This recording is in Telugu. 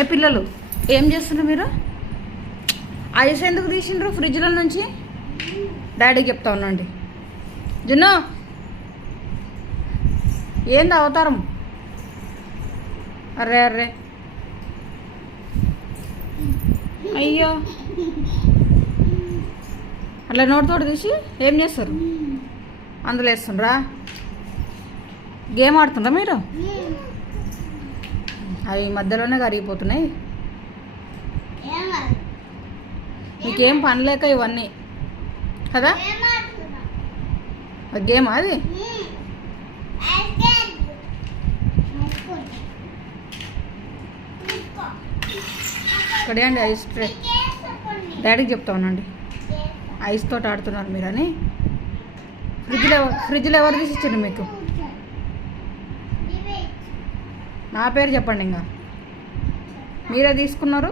ఏ పిల్లలు ఏం చేస్తున్నారు మీరు? ఐస్ ఎందుకు తీసిండ్రు ఫ్రిడ్జ్లో నుంచి? డాడీకి చెప్తా ఉండండి. జున్ను ఏంది అవతారం? అర్రే అర్రే అయ్యో, అట్లా నోటితోటి తీసి ఏం చేస్తారు? అందులో వేస్తుండ్రా? గేమ్ ఆడుతుండ్రా మీరు? అవి మధ్యలోనే కరిగిపోతున్నాయి. మీకేం పని లేక ఇవన్నీ కదా? గేమ్ అది. ఇక్కడే అండి ఐస్ ట్రే. డాడీకి చెప్తా ఉన్నాండి, ఐస్ తోటి ఆడుతున్నారు మీరని. ఫ్రిడ్జ్లో ఎవరు తీసి ఇచ్చారు మీకు? నా పేరు చెప్పండి. ఇంకా మీరే తీసుకున్నారు.